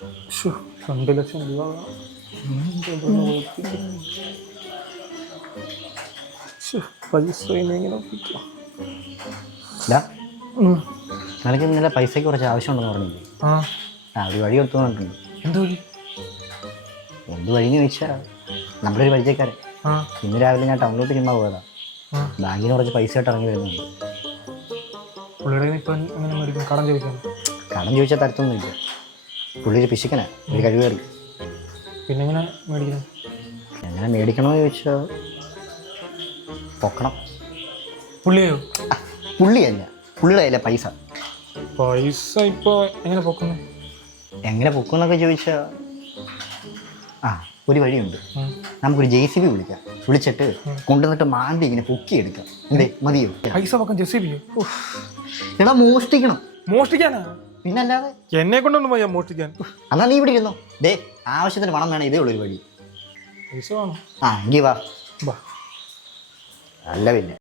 2 ലക്ഷം രൂപ പൈസ ഇങ്ങനെ ഒപ്പിക്കാം. നിനക്ക് ഇന്നലെ പൈസയ്ക്ക് കുറച്ച് ആവശ്യമുണ്ടെന്ന് പറഞ്ഞില്ലേ? ഒരു വഴി എടുത്തു പറഞ്ഞിട്ടുണ്ട്. എന്ത് വഴി? എന്ത് വഴിന്ന് ചോദിച്ചാൽ നമ്മുടെ ഒരു പരിചയക്കാരൻ ഇന്ന് രാവിലെ ഞാൻ ടൗണിലോട്ട് ചുമ്മാ പോയതാ. ബാങ്കിന് കുറച്ച് പൈസ ആയിട്ട് ഇറങ്ങി വരുന്നുണ്ട്. പുള്ളിയുടെ ഇപ്പം എങ്ങനെ മേടിക്കും? കടം ചോദിക്കണം? കടം ചോദിച്ചാൽ തരത്തൊന്നുമില്ല. പുള്ളി ഒരു പിശുക്കനാ, ഒരു കഴിവേറി. പിന്നെ എങ്ങനെ മേടിക്കണം? എങ്ങനെ മേടിക്കണമെന്ന് ചോദിച്ചാൽ പൊക്കണം. പുള്ളിയോ? പുള്ളിയല്ല, പുള്ളിയുടെ കയ്യിലെ പൈസ. പൈസ ഇപ്പോൾ എങ്ങനെ പൊക്കുന്നു? എങ്ങനെ പൊക്കുമെന്നൊക്കെ ചോദിച്ചാൽ ഒരു വഴിയുണ്ട്. നമുക്കൊരു JCB വിളിക്കാം. വിളിച്ചിട്ട് കൊണ്ടുവന്നിട്ട് മാന്തി ഇങ്ങനെ പൊക്കിയെടുക്കാം. എന്തേ മതിയോ? പൈസ പൊക്കാൻ JCB? എടാ മോഷ്ടിക്കണം. മോഷ്ടിക്കാനാ? പിന്നല്ലാതെ എന്നെ കൊണ്ടൊന്നും പോയാ മോഷ്ടിക്കാൻ. എന്നാ നീ ഇവിടെ ഇരുന്നോ. ആവശ്യത്തിന് പണം വേണം, ഇതേ ഉള്ളൊരു വഴി. പൈസ വേണം. എങ്കിൽ വാ. അല്ല പിന്നെ